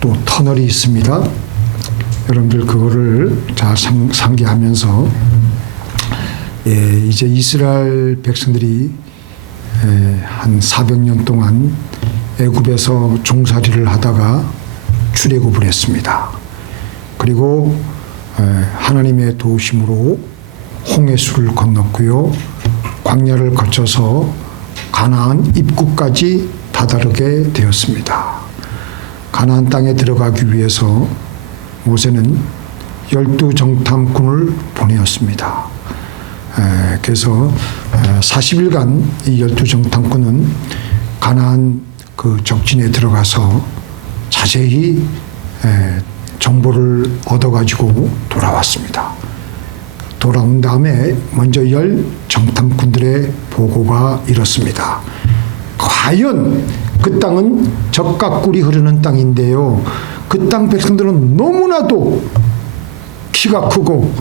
또 터널이 있습니다. 여러분들 그거를 잘 상기하면서 이제 이스라엘 백성들이 한 400년 동안 애굽에서 종살이를 하다가 출애굽을 했습니다. 그리고 하나님의 도우심으로 홍해수를 건넜고요. 광야를 거쳐서 가나안 입구까지 다다르게 되었습니다. 가나안 땅에 들어가기 위해서 모세는 12정탐꾼을 보내었습니다. 그래서 40일간 이 12정탐꾼은 가나안 그 적진에 들어가서 자세히 정보를 얻어가지고 돌아왔습니다. 돌아온 다음에 먼저 10정탐꾼들의 보고가 이렇습니다. 과연 그 땅은 젖과 꿀이 흐르는 땅인데요. 그 땅 백성들은 너무나도 키가 크고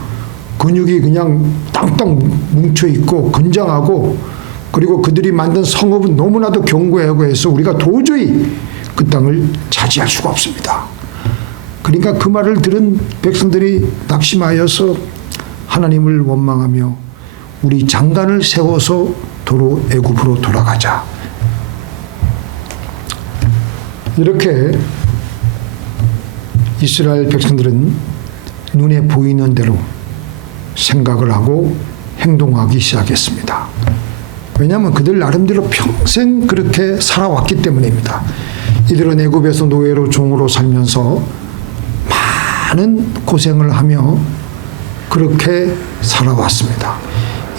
근육이 그냥 땅땅 뭉쳐있고 건장하고, 그리고 그들이 만든 성읍은 너무나도 견고하고 해서 우리가 도저히 그 땅을 차지할 수가 없습니다. 그러니까 그 말을 들은 백성들이 낙심하여서 하나님을 원망하며 우리 장관을 세워서 도로 애굽으로 돌아가자. 이렇게 이스라엘 백성들은 눈에 보이는 대로 생각을 하고 행동하기 시작했습니다. 왜냐하면 그들 나름대로 평생 그렇게 살아왔기 때문입니다. 이들은 애굽에서 노예로 종으로 살면서 많은 고생을 하며 그렇게 살아왔습니다.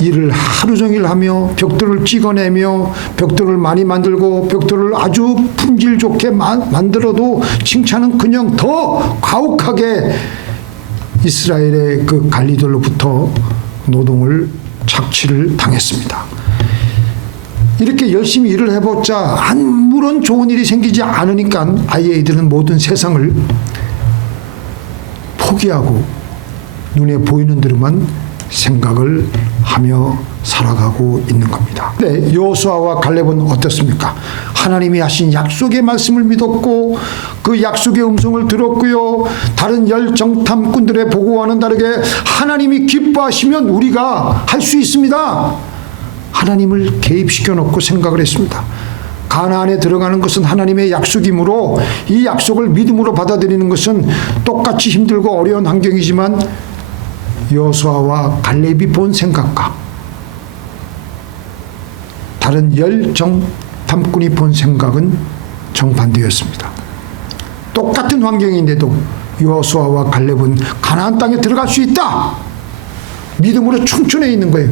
일을 하루 종일 하며 벽돌을 찍어내며 벽돌을 많이 만들고 벽돌을 아주 품질 좋게 만들어도 칭찬은 그냥 더 가혹하게 이스라엘의 그 관리들로부터 노동을 착취를 당했습니다. 이렇게 열심히 일을 해봤자 아무런 좋은 일이 생기지 않으니까 아예 이들은 모든 세상을 포기하고 눈에 보이는 대로만 생각을 하며 살아가고 있는 겁니다. 네, 여호수아와 갈렙은 어떻습니까? 하나님이 하신 약속의 말씀을 믿었고 그 약속의 음성을 들었고요. 다른 10정탐꾼들의 보고와는 다르게 하나님이 기뻐하시면 우리가 할 수 있습니다. 하나님을 개입시켜 놓고 생각을 했습니다. 가나안에 들어가는 것은 하나님의 약속이므로 이 약속을 믿음으로 받아들이는 것은 똑같이 힘들고 어려운 환경이지만 여호수아와 갈렙이 본 생각과 다른 10정탐꾼이 본 생각은 정반대였습니다. 똑같은 환경인데도 여호수아와 갈렙은 가나안 땅에 들어갈 수 있다, 믿음으로 충천해 있는 거예요.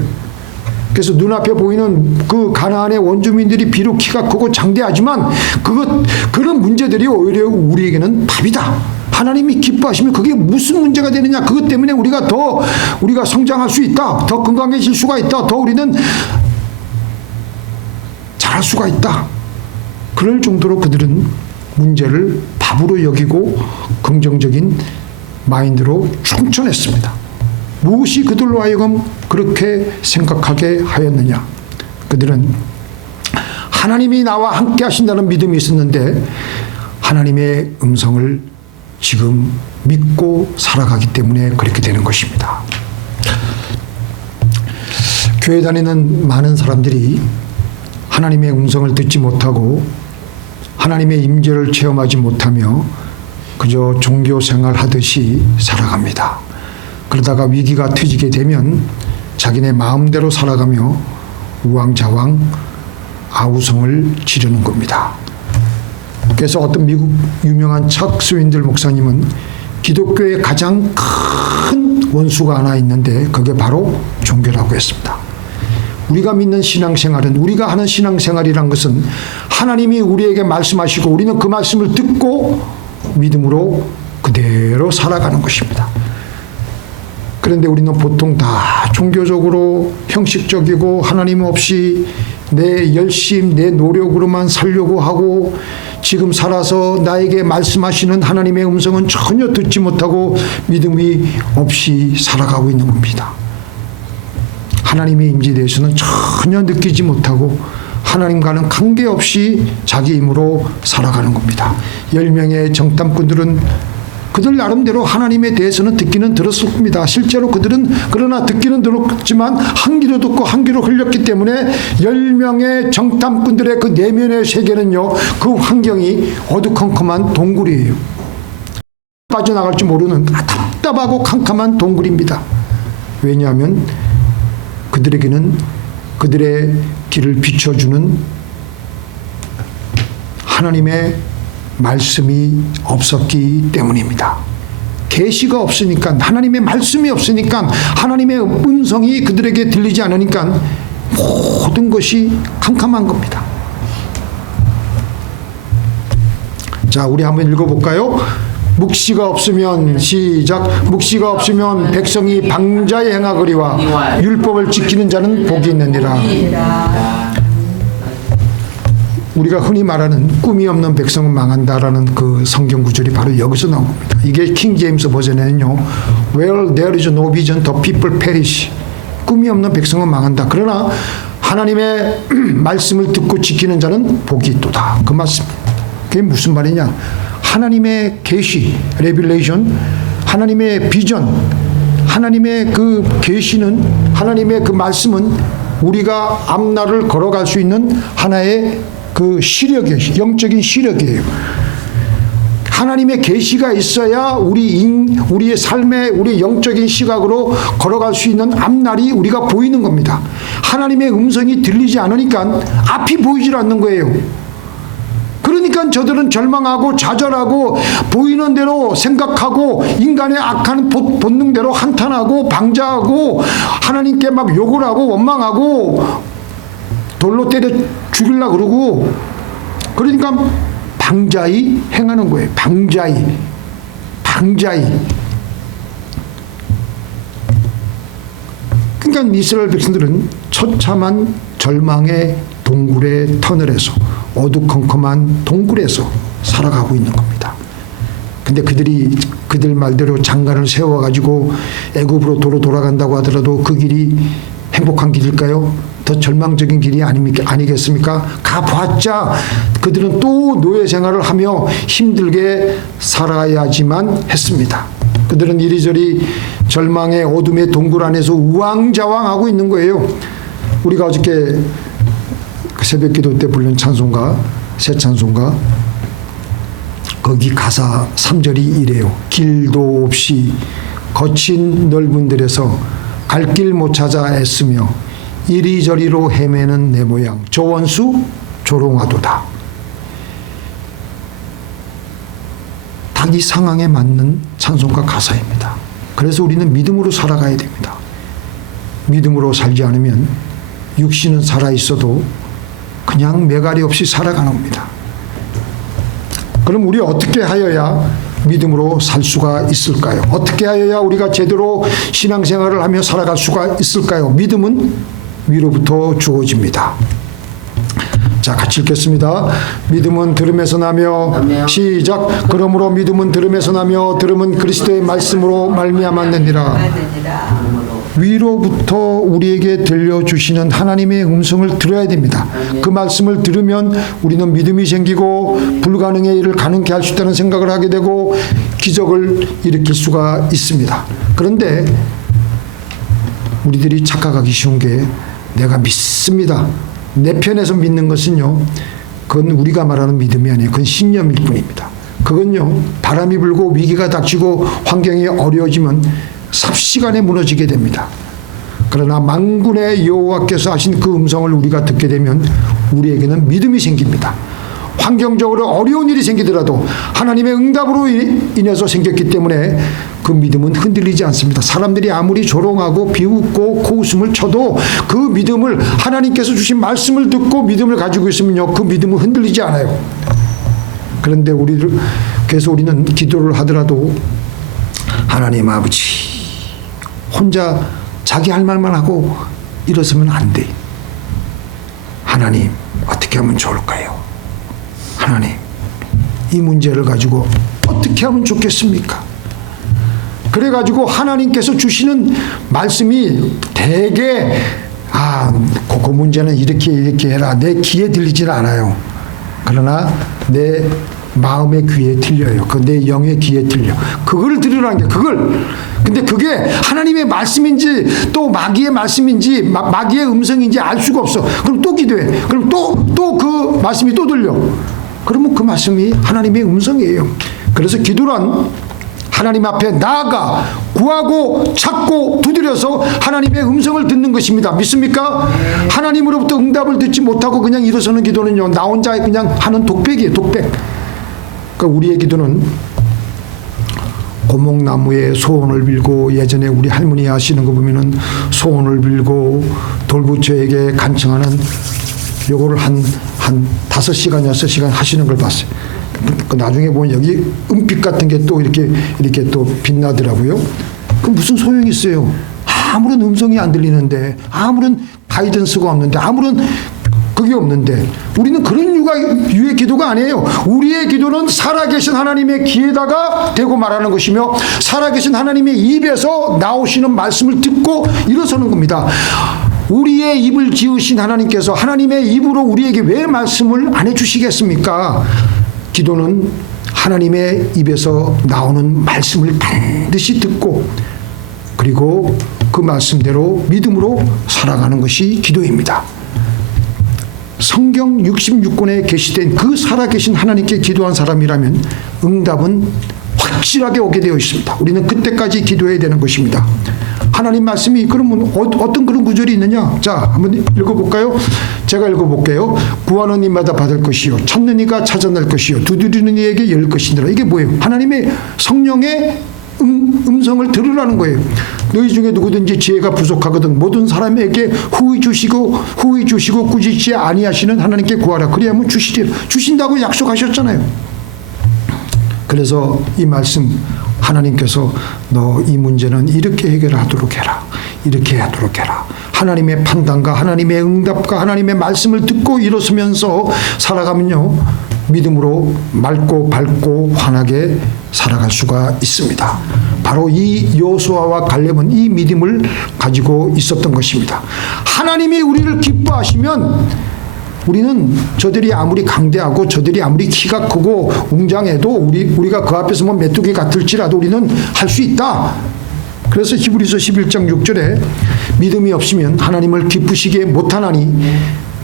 그래서 눈앞에 보이는 그 가나안의 원주민들이 비록 키가 크고 장대하지만 그런 문제들이 오히려 우리에게는 답이다. 하나님이 기뻐하시면 그게 무슨 문제가 되느냐. 그것 때문에 우리가 성장할 수 있다. 더 건강해질 수가 있다. 더 우리는 잘할 수가 있다. 그럴 정도로 그들은 문제를 답으로 여기고 긍정적인 마인드로 충천했습니다. 무엇이 그들로 하여금 그렇게 생각하게 하였느냐. 그들은 하나님이 나와 함께 하신다는 믿음이 있었는데 하나님의 음성을 지금 믿고 살아가기 때문에 그렇게 되는 것입니다. 교회 다니는 많은 사람들이 하나님의 음성을 듣지 못하고 하나님의 임재를 체험하지 못하며 그저 종교 생활 하듯이 살아갑니다. 그러다가 위기가 터지게 되면 자기네 마음대로 살아가며 우왕좌왕 아우성을 지르는 겁니다. 그래서 어떤 미국 유명한 척 스윈들 목사님은 기독교의 가장 큰 원수가 하나 있는데 그게 바로 종교라고 했습니다. 우리가 믿는 신앙생활은, 우리가 하는 신앙생활이란 것은 하나님이 우리에게 말씀하시고 우리는 그 말씀을 듣고 믿음으로 그대로 살아가는 것입니다. 그런데 우리는 보통 다 종교적으로 형식적이고 하나님 없이 내 열심, 내 노력으로만 살려고 하고 지금 살아서 나에게 말씀하시는 하나님의 음성은 전혀 듣지 못하고 믿음이 없이 살아가고 있는 겁니다. 하나님의 임재에 대해서는 전혀 느끼지 못하고 하나님과는 관계없이 자기 힘으로 살아가는 겁니다. 10명의 정탐꾼들은 그들 나름대로 하나님에 대해서는 듣기는 들었을 겁니다. 실제로 그들은 그러나 듣기는 들었지만 한 귀로 듣고 한 귀로 흘렸기 때문에 10명의 정탐꾼들의 그 내면의 세계는요, 그 환경이 어두컴컴한 동굴이에요. 빠져나갈 줄 모르는 답답하고 캄캄한 동굴입니다. 왜냐하면 그들에게는 그들의 길을 비춰주는 하나님의 말씀이 없었기 때문입니다. 계시가 없으니까, 하나님의 말씀이 없으니까, 하나님의 음성이 그들에게 들리지 않으니까 모든 것이 캄캄한 겁니다. 자, 우리 한번 읽어볼까요? 묵시가 없으면, 시작. 묵시가 없으면 백성이 방자에 행하거리와 율법을 지키는 자는 복이 있느니라. 우리가 흔히 말하는 꿈이 없는 백성은 망한다라는 그 성경 구절이 바로 여기서 나온 겁니다. 이게 킹 제임스 버전에는요, Where there is no vision, the people perish. 꿈이 없는 백성은 망한다. 그러나 하나님의 말씀을 듣고 지키는 자는 복이 있도다. 그 말씀입니다. 그게 무슨 말이냐? 하나님의 계시, 레빌레이션, 하나님의 비전, 하나님의 그 계시는, 하나님의 그 말씀은 우리가 앞날을 걸어갈 수 있는 하나의 그 시력이에요. 영적인 시력이에요. 하나님의 계시가 있어야 우리의 삶의 우리 영적인 시각으로 걸어갈 수 있는 앞날이 우리가 보이는 겁니다. 하나님의 음성이 들리지 않으니까 앞이 보이질 않는 거예요. 그러니까 저들은 절망하고 좌절하고 보이는 대로 생각하고 인간의 악한 본능대로 한탄하고 방자하고 하나님께 막 욕을 하고 원망하고 돌로 때려 죽이려고 그러고, 그러니까 방자히 행하는 거예요. 방자히. 그러니까 이스라엘 백성들은 처참한 절망의 동굴의 터널에서, 어두컴컴한 동굴에서 살아가고 있는 겁니다. 근데 그들 말대로 장관을 세워가지고 애굽으로 돌아간다고 하더라도 그 길이 행복한 길일까요? 더 절망적인 길이 아니겠습니까? 가봤자 그들은 또 노예 생활을 하며 힘들게 살아야지만 했습니다. 그들은 이리저리 절망의 어둠의 동굴 안에서 우왕좌왕하고 있는 거예요. 우리가 어저께 새벽 기도 때 부른 찬송가, 새 찬송가, 거기 가사 3절이 이래요. 길도 없이 거친 넓은 들에서 갈 길 못 찾아 애쓰며 이리저리로 헤매는 내 모양 조원수 조롱하도다. 딱 이 상황에 맞는 찬송가 가사입니다. 그래서 우리는 믿음으로 살아가야 됩니다. 믿음으로 살지 않으면 육신은 살아있어도 그냥 매갈이 없이 살아가는 겁니다. 그럼 우리 어떻게 하여야 믿음으로 살 수가 있을까요? 어떻게 하여야 우리가 제대로 신앙생활을 하며 살아갈 수가 있을까요? 믿음은 위로부터 주어집니다. 자, 같이 읽겠습니다. 믿음은 들음에서 나며, 시작. 그러므로 믿음은 들음에서 나며 들음은 그리스도의 말씀으로 말미암았느니라. 위로부터 우리에게 들려주시는 하나님의 음성을 들어야 됩니다. 그 말씀을 들으면 우리는 믿음이 생기고 불가능의 일을 가능케 할 수 있다는 생각을 하게 되고 기적을 일으킬 수가 있습니다. 그런데 우리들이 착각하기 쉬운 게, 내가 믿습니다, 내 편에서 믿는 것은요, 그건 우리가 말하는 믿음이 아니에요. 그건 신념일 뿐입니다. 그건요, 바람이 불고 위기가 닥치고 환경이 어려워지면 삽시간에 무너지게 됩니다. 그러나 만군의 여호와께서 하신 그 음성을 우리가 듣게 되면 우리에게는 믿음이 생깁니다. 환경적으로 어려운 일이 생기더라도 하나님의 응답으로 인해서 생겼기 때문에 그 믿음은 흔들리지 않습니다. 사람들이 아무리 조롱하고 비웃고 코웃음을 쳐도 그 믿음을, 하나님께서 주신 말씀을 듣고 믿음을 가지고 있으면요, 그 믿음은 흔들리지 않아요. 그런데 그래서 우리는 기도를 하더라도 하나님 아버지, 혼자 자기 할 말만 하고 일어서면 안 돼. 하나님, 어떻게 하면 좋을까요? 하나님, 이 문제를 가지고 어떻게 하면 좋겠습니까? 그래가지고 하나님께서 주시는 말씀이 대개 그 문제는 이렇게 해라. 내 귀에 들리지는 않아요. 그러나 내 마음의 귀에 들려요. 내 영의 귀에 들려. 그걸 들으라는 게 그걸. 근데 그게 하나님의 말씀인지 또 마귀의 말씀인지 마귀의 음성인지 알 수가 없어. 그럼 또 기도해. 그럼 또 그 말씀이 또 들려. 그러면 그 말씀이 하나님의 음성이에요. 그래서 기도란 하나님 앞에 나아가 구하고 찾고 두드려서 하나님의 음성을 듣는 것입니다. 믿습니까? 하나님으로부터 응답을 듣지 못하고 그냥 일어서는 기도는요, 나 혼자 그냥 하는 독백이에요. 독백. 그러니까 우리의 기도는 고목나무에 소원을 빌고, 예전에 우리 할머니 하시는 거 보면은 소원을 빌고 돌부처에게 간청하는 요거를 한 5시간 6시간 하시는 걸 봤어요. 나중에 보면 여기 은빛 같은 게 또 이렇게 또 빛나더라고요. 그럼 무슨 소용이 있어요? 아무런 음성이 안 들리는데, 아무런 가이던스가 없는데, 아무런 그게 없는데, 우리는 그런 유의 기도가 아니에요. 우리의 기도는 살아계신 하나님의 귀에다가 대고 말하는 것이며, 살아계신 하나님의 입에서 나오시는 말씀을 듣고 일어서는 겁니다. 우리의 입을 지으신 하나님께서 하나님의 입으로 우리에게 왜 말씀을 안 해주시겠습니까? 기도는 하나님의 입에서 나오는 말씀을 반드시 듣고, 그리고 그 말씀대로 믿음으로 살아가는 것이 기도입니다. 성경 66권에 게시된 그 살아계신 하나님께 기도한 사람이라면 응답은 확실하게 오게 되어 있습니다. 우리는 그때까지 기도해야 되는 것입니다. 하나님 말씀이 그러면 어떤 그런 구절이 있느냐? 자, 한번 읽어볼까요? 제가 읽어볼게요. 구하는 이마다 받을 것이요, 찾는 이가 찾아낼 것이요, 두드리는 이에게 열 것이니라. 이게 뭐예요? 하나님의 성령의 음성을 들으라는 거예요. 너희 중에 누구든지 지혜가 부족하거든 모든 사람에게 후히 주시고 꾸짖지 아니하시는 하나님께 구하라. 그리하면 주시리라. 주신다고 약속하셨잖아요. 그래서 이 말씀, 하나님께서 너 이 문제는 이렇게 해결하도록 해라, 이렇게 하도록 해라. 하나님의 판단과 하나님의 응답과 하나님의 말씀을 듣고 일어서면서 살아가면요, 믿음으로 맑고 밝고 환하게 살아갈 수가 있습니다. 바로 이 여호수아와 갈렙은 이 믿음을 가지고 있었던 것입니다. 하나님이 우리를 기뻐하시면 우리는 저들이 아무리 강대하고 저들이 아무리 키가 크고 웅장해도 우리가 그 앞에서 뭐 메뚜기 같을지라도 우리는 할 수 있다. 그래서 히브리서 11장 6절에 믿음이 없으면 하나님을 기쁘시게 못하나니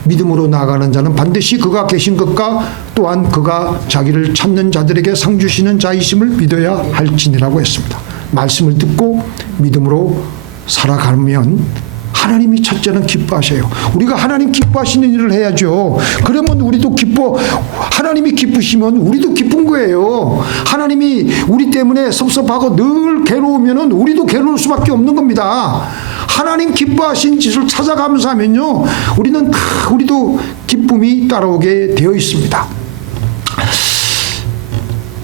믿음으로 나아가는 자는 반드시 그가 계신 것과 또한 그가 자기를 찾는 자들에게 상 주시는 자이심을 믿어야 할지니라고 했습니다. 말씀을 듣고 믿음으로 살아가면 하나님이 첫째는 기뻐하셔요. 우리가 하나님 기뻐하시는 일을 해야죠. 그러면 우리도 하나님이 기쁘시면 우리도 기쁜 거예요. 하나님이 우리 때문에 섭섭하고 늘 괴로우면 우리도 괴로울 수밖에 없는 겁니다. 하나님 기뻐하신 짓을 찾아가면서 하면요, 우리도 기쁨이 따라오게 되어 있습니다.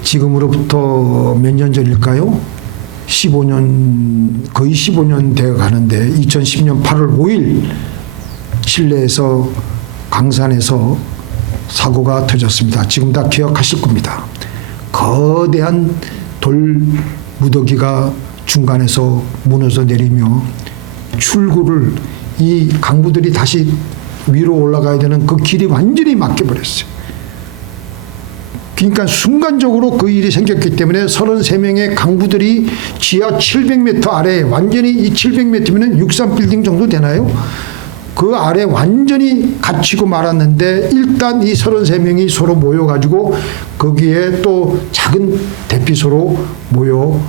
지금으로부터 몇 년 전일까요? 15년, 거의 15년 되어 가는데 2010년 8월 5일 실내에서 강산에서 사고가 터졌습니다. 지금 다 기억하실 겁니다. 거대한 돌 무더기가 중간에서 무너져 내리며 출구를, 이 강부들이 다시 위로 올라가야 되는 그 길이 완전히 막혀버렸어요. 그러니까 순간적으로 그 일이 생겼기 때문에 33명의 강부들이 지하 700m 아래에, 완전히 이 700m면 63빌딩 정도 되나요? 그 아래 완전히 갇히고 말았는데, 일단 이 33명이 서로 모여가지고 거기에 또 작은 대피소로 모여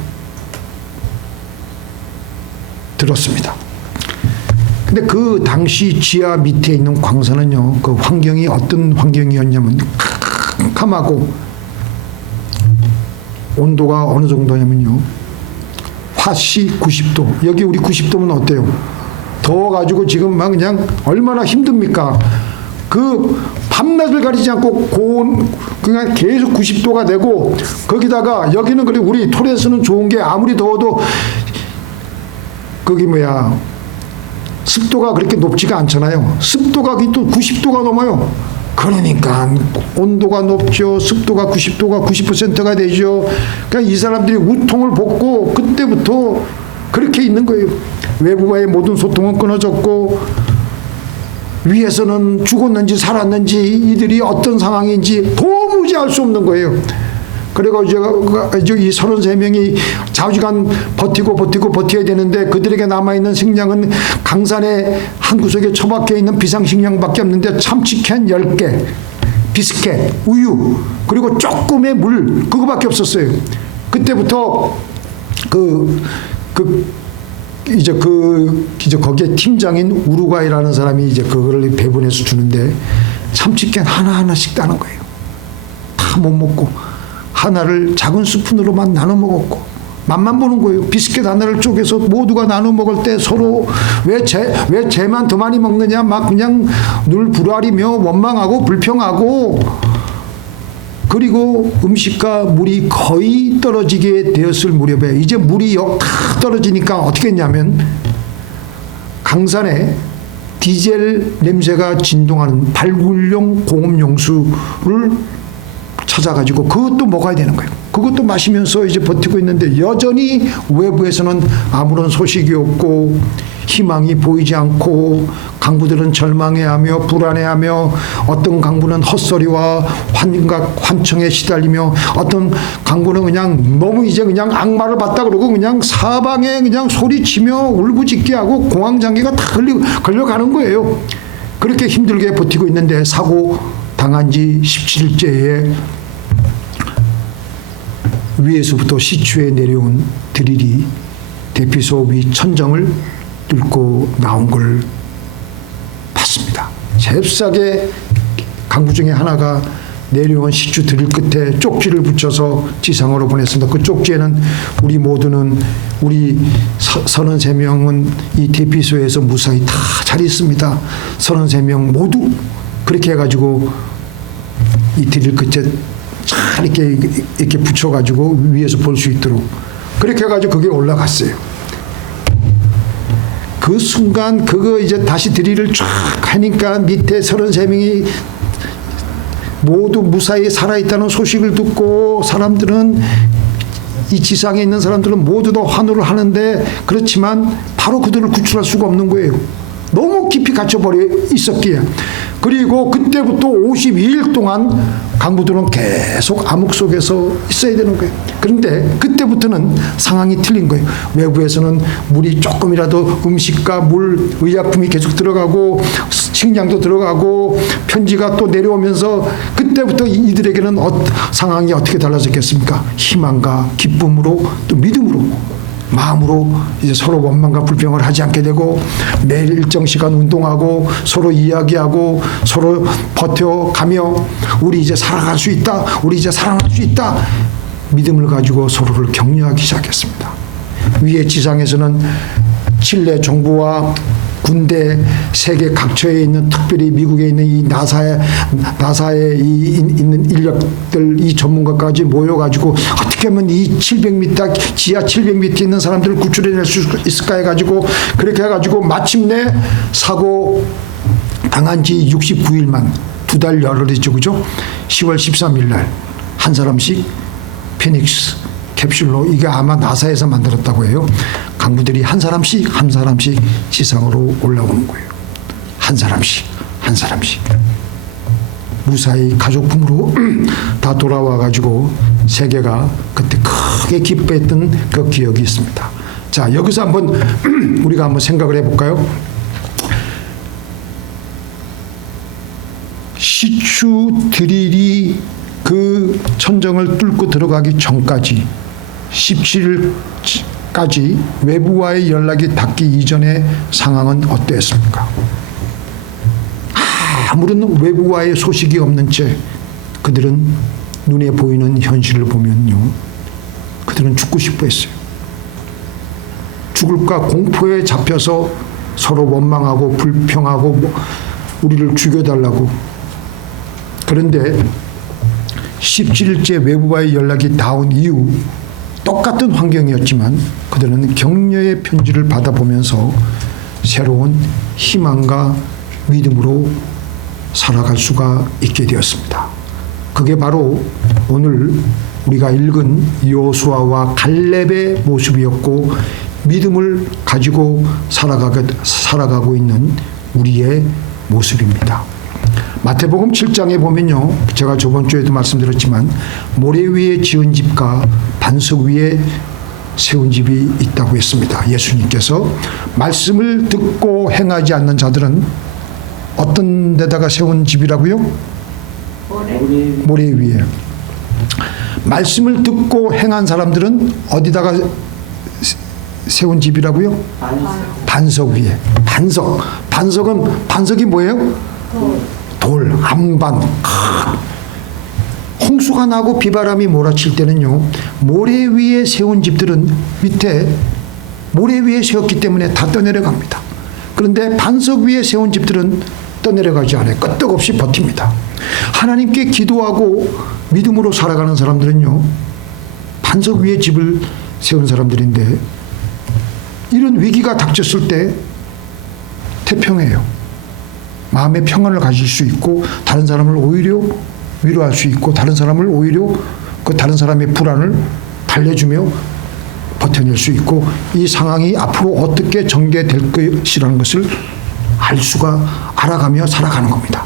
들었습니다. 근데 그 당시 지하 밑에 있는 광산은요, 그 환경이 어떤 환경이었냐면 캄캄하고 온도가 어느 정도냐면요, 화씨 90도. 여기 우리 90도면 어때요? 더워가지고 지금 막 그냥 얼마나 힘듭니까? 그 밤낮을 가리지 않고 그냥 계속 90도가 되고, 거기다가 여기는 그래 우리 토레스는 좋은 게 아무리 더워도 거기 습도가 그렇게 높지가 않잖아요. 습도가 또 90도가 넘어요. 그러니까 온도가 높죠. 습도가 90%가 되죠. 그러니까 이 사람들이 우통을 벗고 그때부터 그렇게 있는 거예요. 외부와의 모든 소통은 끊어졌고 위에서는 죽었는지 살았는지 이들이 어떤 상황인지 도무지 알 수 없는 거예요. 그리고 이제 이 33명이 좌우지간 버텨야 되는데 그들에게 남아있는 식량은 강산의 한 구석에 처박혀 있는 비상식량밖에 없는데 참치캔 10개, 비스켓, 우유, 그리고 조금의 물, 그거밖에 없었어요. 그때부터 이제 거기에 팀장인 우루과이라는 사람이 이제 그거를 배분해서 주는데 참치캔 하나하나씩 따는 거예요. 다 못 먹고 하나를 작은 스푼으로만 나눠 먹었고 맛만 보는 거예요. 비스켓 하나를 쪼개서 모두가 나눠 먹을 때 서로 왜 쟤만 더 많이 먹느냐 막 그냥 늘 불알이며 원망하고 불평하고, 그리고 음식과 물이 거의 떨어지게 되었을 무렵에 이제 물이 다 떨어지니까 어떻게 했냐면 강산에 디젤 냄새가 진동하는 발굴용 공업용수를 찾아가지고 그것도 먹어야 되는 거예요. 그것도 마시면서 이제 버티고 있는데 여전히 외부에서는 아무런 소식이 없고 희망이 보이지 않고 강부들은 절망해하며 불안해하며 어떤 강부는 헛소리와 환청에 시달리며 어떤 강부는 그냥 너무 이제 그냥 악마를 봤다 그러고 그냥 사방에 그냥 소리치며 울부짖게 하고 공황장애가 다 걸려가는 거예요. 그렇게 힘들게 버티고 있는데 사고 당한 지 17일째에 위에서부터 시추에 내려온 드릴이 대피소 위 천정을 뚫고 나온 걸 봤습니다. 잽싸게 강부 중에 하나가 내려온 시추 드릴 끝에 쪽지를 붙여서 지상으로 보냈습니다. 그 쪽지에는 우리 모두는 우리 33명은 이 대피소에서 무사히 다 잘 있습니다. 33명 모두 그렇게 해가지고 이 드릴 끝에 잘 이렇게 붙여가지고 위에서 볼 수 있도록 그렇게 해가지고 그게 올라갔어요. 그 순간 그거 이제 다시 드릴을 쫙 하니까 밑에 33명이 모두 무사히 살아있다는 소식을 듣고 사람들은 이 지상에 있는 사람들은 모두 다 환호를 하는데 그렇지만 바로 그들을 구출할 수가 없는 거예요. 너무 깊이 갇혀버려 있었기에. 그리고 그때부터 52일 동안 강부들은 계속 암흑 속에서 있어야 되는 거예요. 그런데 그때부터는 상황이 틀린 거예요. 외부에서는 물이 조금이라도 음식과 물, 의약품이 계속 들어가고 식량도 들어가고 편지가 또 내려오면서 그때부터 이들에게는 상황이 어떻게 달라졌겠습니까? 희망과 기쁨으로 또 믿음으로 마음으로 이제 서로 원망과 불평을 하지 않게 되고 매일 일정 시간 운동하고 서로 이야기하고 서로 버텨가며 우리 이제 살아갈 수 있다, 우리 이제 살아날 수 있다 믿음을 가지고 서로를 격려하기 시작했습니다. 위에 지상에서는 칠레 정부와 군대 세계 각처에 있는 특별히 미국에 있는 이 나사에 있는 인력들 이 전문가까지 모여가지고 어떻게 하면 이 700m 지하 700m 있는 사람들을 구출해낼 수 있을까 해가지고 그렇게 해가지고 마침내 사고 당한 지 69일만 2달 열흘이죠, 그죠? 10월 13일 날 한 사람씩 피닉스 캡슐로 이게 아마 나사에서 만들었다고 해요. 강부들이 한 사람씩 지상으로 올라오는 거예요. 한 사람씩 무사히 가족품으로 다 돌아와가지고 세계가 그때 크게 기뻐했던 그 기억이 있습니다. 자, 여기서 한번 우리가 한번 생각을 해볼까요? 시추 드릴이 그 천정을 뚫고 들어가기 전까지 17일까지 외부와의 연락이 닿기 이전의 상황은 어땠습니까? 아무런 외부와의 소식이 없는 채 그들은 눈에 보이는 현실을 보면요, 그들은 죽고 싶어 했어요. 죽을까 공포에 잡혀서 서로 원망하고 불평하고 우리를 죽여달라고. 그런데 17일째 외부와의 연락이 닿은 이후 똑같은 환경이었지만 그들은 격려의 편지를 받아보면서 새로운 희망과 믿음으로 살아갈 수가 있게 되었습니다. 그게 바로 오늘 우리가 읽은 여호수아와 갈렙의 모습이었고 믿음을 가지고 살아가고 있는 우리의 모습입니다. 마태복음 7장에 보면요, 제가 저번 주에도 말씀드렸지만 모래 위에 지은 집과 반석 위에 세운 집이 있다고 했습니다. 예수님께서 말씀을 듣고 행하지 않는 자들은 어떤 데다가 세운 집이라고요? 모래 위에. 말씀을 듣고 행한 사람들은 어디다가 세운 집이라고요? 반석 위에. 반석이 뭐예요? 돌, 암반. 홍수가 나고 비바람이 몰아칠 때는요, 모래 위에 세운 집들은 밑에 모래 위에 세웠기 때문에 다 떠내려갑니다. 그런데 반석 위에 세운 집들은 떠내려가지 않아요. 끄떡없이 버팁니다. 하나님께 기도하고 믿음으로 살아가는 사람들은요, 반석 위에 집을 세운 사람들인데 이런 위기가 닥쳤을 때 태평해요. 마음의 평안을 가질 수 있고 다른 사람을 오히려 위로할 수 있고 다른 사람을 오히려 그 다른 사람의 불안을 달래주며 버텨낼 수 있고 이 상황이 앞으로 어떻게 전개될 것이라는 것을 알아가며 살아가는 겁니다.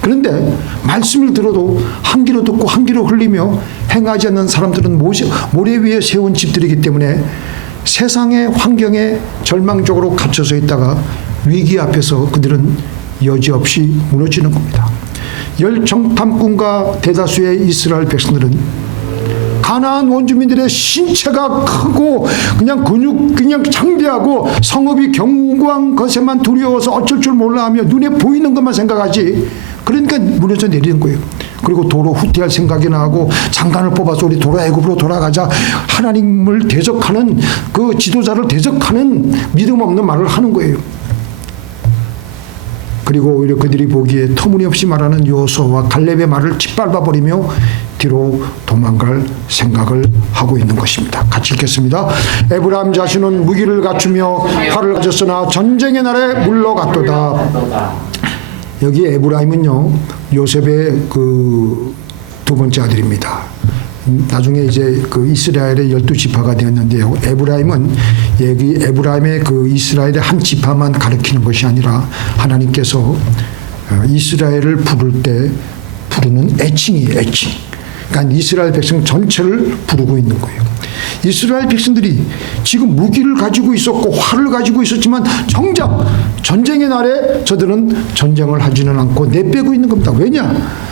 그런데 말씀을 들어도 한 귀로 듣고 한 귀로 흘리며 행하지 않는 사람들은 모래 위에 세운 집들이기 때문에 세상의 환경에 절망적으로 갇혀서 있다가 위기 앞에서 그들은 여지없이 무너지는 겁니다. 열정탐꾼과 대다수의 이스라엘 백성들은 가나안 원주민들의 신체가 크고 그냥 장대하고 성읍이 견고한 것에만 두려워서 어쩔 줄 몰라 하며 눈에 보이는 것만 생각하지, 그러니까 무너져 내리는 거예요. 그리고 도로 후퇴할 생각이 나고 장관을 뽑아서 우리 도로 애굽으로 돌아가자, 하나님을 대적하는 그 지도자를 대적하는 믿음 없는 말을 하는 거예요. 그리고 오히려 그들이 보기에 터무니없이 말하는 여호수아와 갈렙의 말을 짓밟아버리며 뒤로 도망갈 생각을 하고 있는 것입니다. 같이 읽겠습니다. 에브라임 자신은 무기를 갖추며 활을 가졌으나 전쟁의 날에 물러갔도다. 여기 에브라임은요, 요셉의 그 두 번째 아들입니다. 나중에 이제 그 이스라엘의 12지파가 되었는데요. 에브라임은 여기 에브라임의 그 이스라엘의 한 지파만 가리키는 것이 아니라 하나님께서 이스라엘을 부를 때 부르는 애칭이에요. 애칭. 그러니까 이스라엘 백성 전체를 부르고 있는 거예요. 이스라엘 백성들이 지금 무기를 가지고 있었고 활을 가지고 있었지만 정작 전쟁의 날에 저들은 전쟁을 하지는 않고 내빼고 있는 겁니다. 왜냐?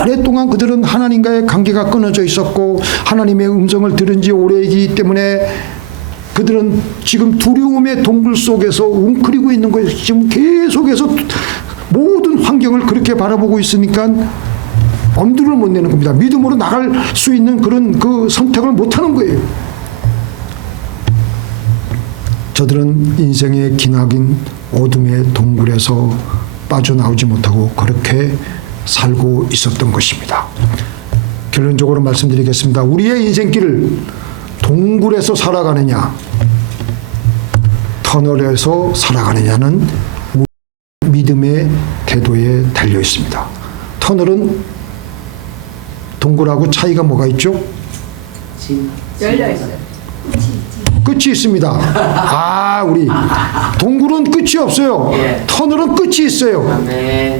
오랫동안 그들은 하나님과의 관계가 끊어져 있었고 하나님의 음성을 들은 지 오래이기 때문에 그들은 지금 두려움의 동굴 속에서 웅크리고 있는 거예요. 지금 계속해서 모든 환경을 그렇게 바라보고 있으니까 엄두를 못 내는 겁니다. 믿음으로 나갈 수 있는 그런 그 선택을 못 하는 거예요. 저들은 인생의 기나긴 어둠의 동굴에서 빠져나오지 못하고 그렇게 살고 있었던 것입니다. 결론적으로 말씀드리겠습니다. 우리의 인생길을 동굴에서 살아가느냐, 터널에서 살아가느냐는 믿음의 태도에 달려 있습니다. 터널은 동굴하고 차이가 뭐가 있죠? 열려 있어요. 끝이 있습니다. 우리 동굴은 끝이 없어요. 터널은 끝이 있어요.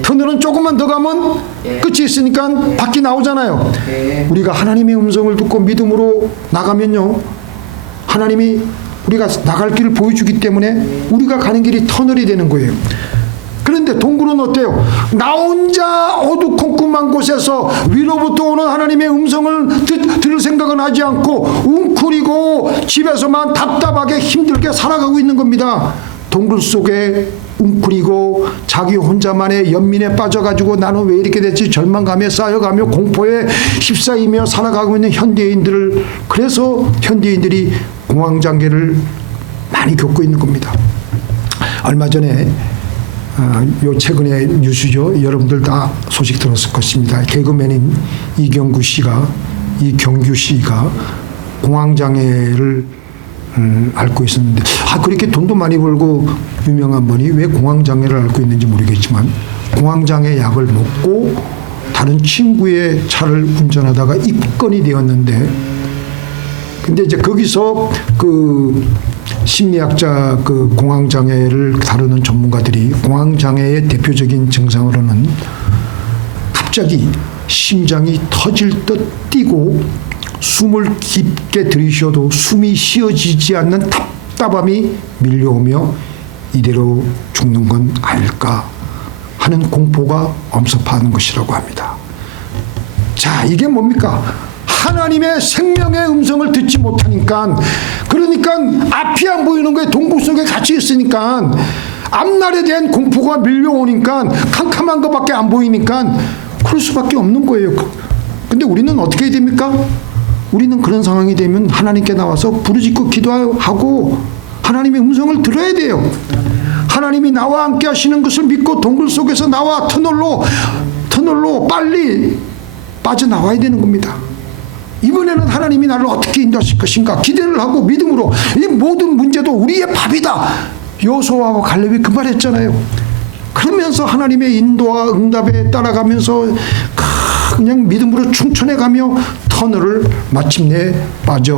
터널은 조금만 더 가면 끝이 있으니까 밖이 나오잖아요. 우리가 하나님의 음성을 듣고 믿음으로 나가면요, 하나님이 우리가 나갈 길을 보여주기 때문에 우리가 가는 길이 터널이 되는 거예요. 그런데 동굴은 어때요? 나 혼자 어두컴컴한 곳에서 위로부터 오는 하나님의 음성을 들을 생각은 하지 않고 웅크리고 집에서만 답답하게 힘들게 살아가고 있는 겁니다. 동굴 속에 웅크리고 자기 혼자만의 연민에 빠져가지고 나는 왜 이렇게 됐지 절망감에 쌓여가며 공포에 휩싸이며 살아가고 있는 현대인들을, 그래서 현대인들이 공황장애를 많이 겪고 있는 겁니다. 얼마 전에 요 최근에 뉴스죠. 여러분들 다 소식 들었을 것입니다. 개그맨인 이경규 씨가 공황장애를 앓고 있었는데, 그렇게 돈도 많이 벌고 유명한 분이 왜 공황장애를 앓고 있는지 모르겠지만 공황장애 약을 먹고 다른 친구의 차를 운전하다가 입건이 되었는데, 근데 이제 거기서 그 심리학자 그 공황장애를 다루는 전문가들이 공황장애의 대표적인 증상으로는 갑자기 심장이 터질 듯 뛰고 숨을 깊게 들이쉬어도 숨이 쉬어지지 않는 답답함이 밀려오며 이대로 죽는 건 아닐까 하는 공포가 엄습하는 것이라고 합니다. 자, 이게 뭡니까? 하나님의 생명의 음성을 듣지 못하니까, 그러니까 앞이 안 보이는 거에 동굴 속에 갇혀 있으니까 앞날에 대한 공포가 밀려오니까 캄캄한 것밖에 안 보이니까 그럴 수밖에 없는 거예요. 근데 우리는 어떻게 해야 됩니까? 우리는 그런 상황이 되면 하나님께 나와서 부르짖고 기도하고 하나님의 음성을 들어야 돼요. 하나님이 나와 함께 하시는 것을 믿고 동굴 속에서 나와 터널로 빨리 빠져나와야 되는 겁니다. 이번에는 하나님이 나를 어떻게 인도하실 것인가 기대를 하고 믿음으로, 이 모든 문제도 우리의 밥이다, 여호수아와 갈렙이 그 말했잖아요. 그러면서 하나님의 인도와 응답에 따라가면서 그냥 믿음으로 충천해가며 터널을 마침내 빠져